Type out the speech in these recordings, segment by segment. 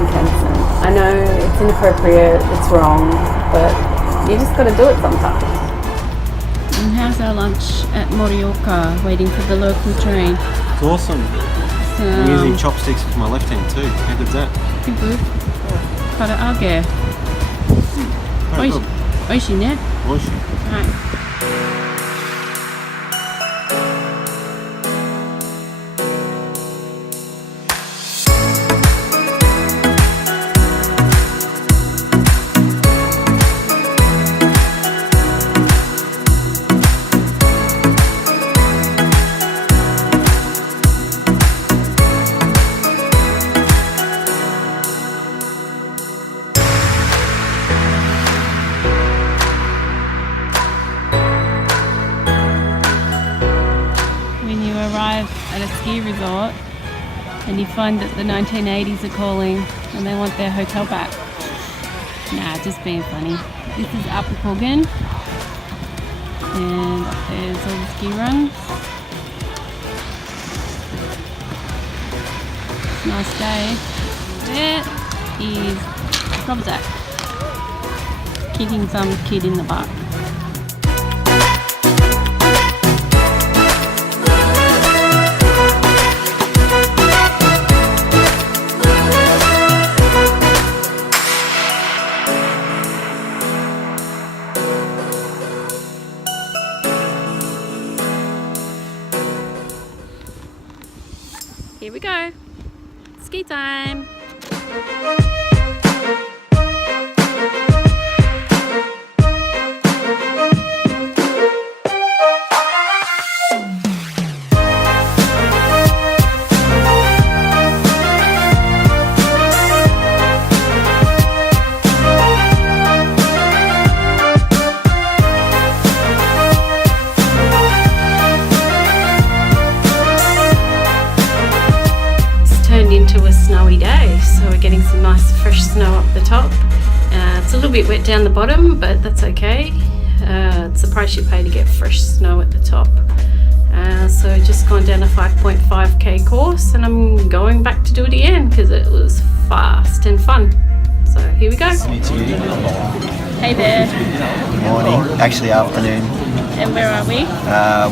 Shinkansen. I know it's inappropriate, it's wrong, but you just got to do it sometimes. And how's our lunch at Morioka, waiting for the local train? It's awesome. I'm using chopsticks with my left hand too. How good's that? Good. Karaage. Oishi ne? Oishi. Right. At a ski resort and you find that the 1980s are calling and they want their hotel back. Nah, just being funny. This is Appi Ko and up there's all the ski runs. Nice day. There is Robzak kicking some kid in the butt. Here we go. Ski time. Into a snowy day, so we're getting some nice fresh snow up the top. It's a little bit wet down the bottom, but that's okay. It's the price you pay to get fresh snow at the top. So just gone down a 5.5k course and I'm going back to do it again because it was fast and fun. So here we go. It's you. Hey there. Good morning, actually afternoon. And where are we?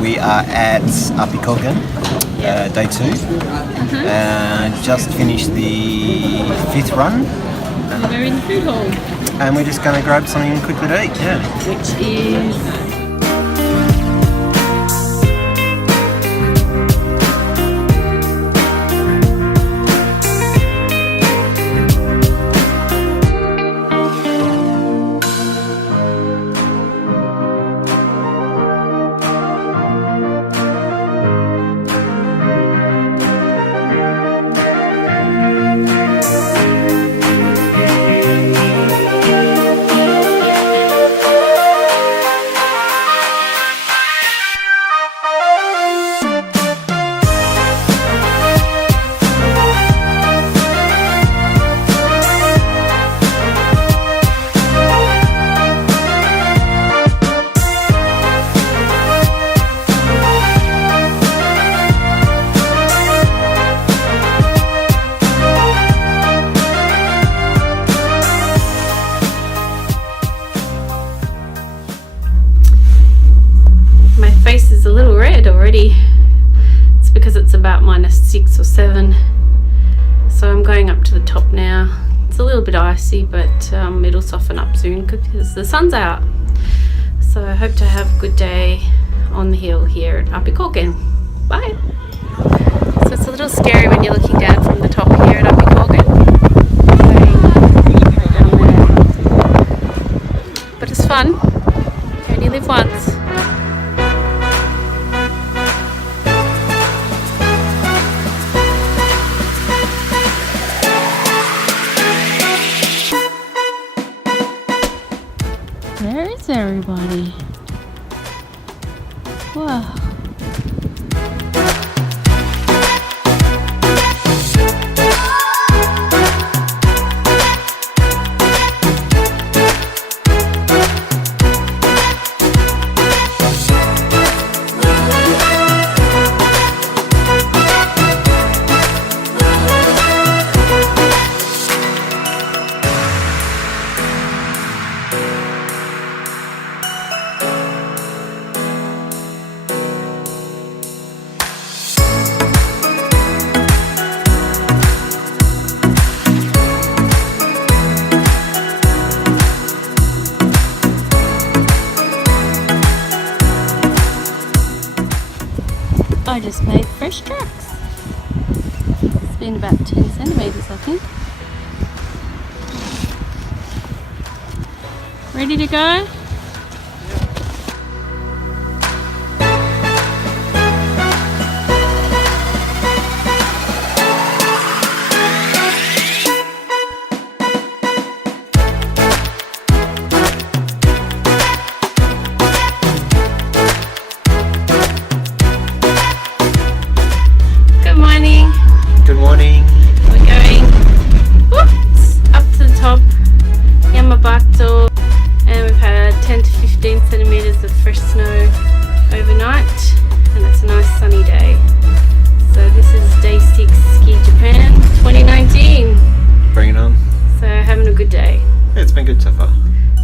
We are at Appi Ko, day 2. Just finished the 5th run. And we're in the food hall. And we're just going to grab something quickly to eat, yeah. Which is... face is a little red already. It's because it's about -6 or 7. So I'm going up to the top now. It's a little bit icy, but it'll soften up soon because the sun's out. So I hope to have a good day on the hill here at Appi Ko. Bye! So it's a little scary when you're looking down from the top here at Appi Ko. But it's fun. You only live once. Where is everybody? Wow. I just made fresh tracks. It's been about 10 centimetres, I think. Ready to go? Good morning. Good morning. We're going whoops, up to the top, Yamabato, and we've had 10 to 15 centimetres of fresh snow overnight, and it's a nice sunny day. So this is day 6 Ski Japan 2019. Bring it on. So having a good day. Yeah, it's been good so far.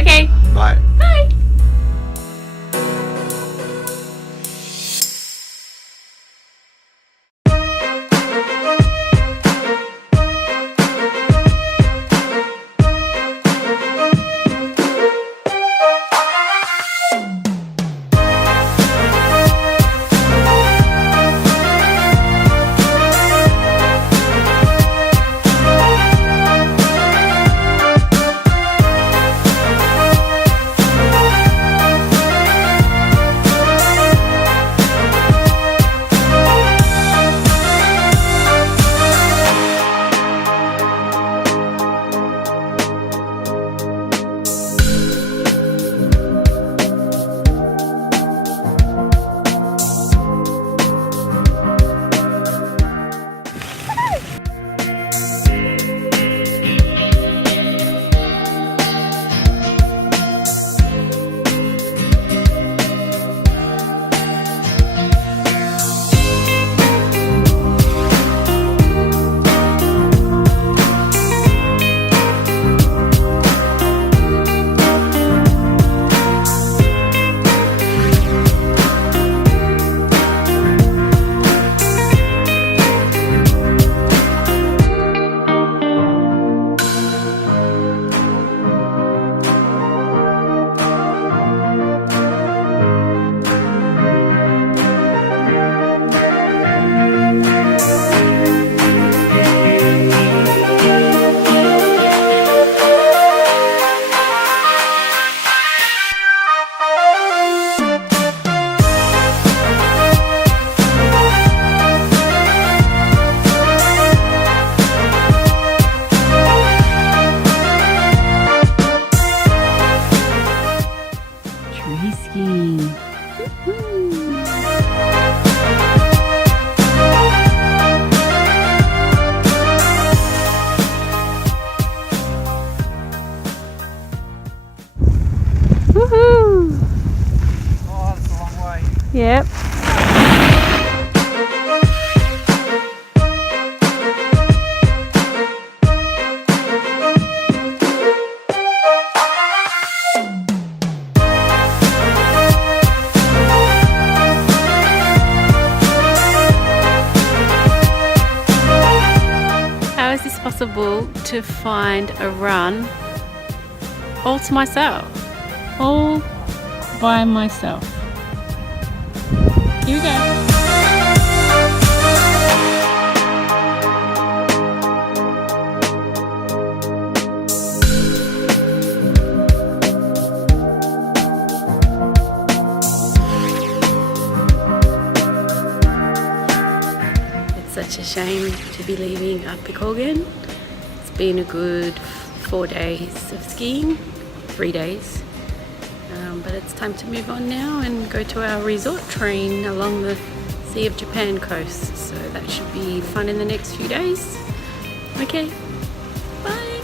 Okay, Bye. bye. Woohoo! Oh, that's a long way. Yep. How is this possible to find a run all to myself? All by myself. Here we go. It's such a shame to be leaving Appi Ko again. It's been a good 4 days of skiing, 3 days. But it's time to move on now and go to our resort train along the Sea of Japan coast. So that should be fun in the next few days. Okay, bye.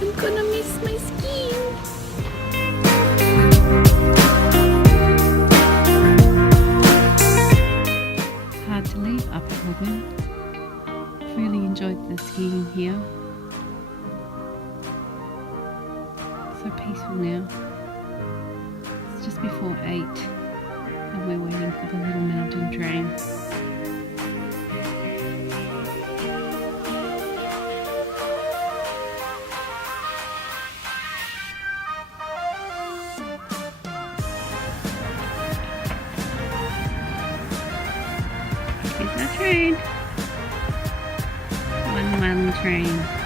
I'm gonna miss my skiing. Hard to leave Appi Ko. Really enjoyed the skiing here. So peaceful now. It's just before 8 and we're waiting for the little mountain train. train. One train.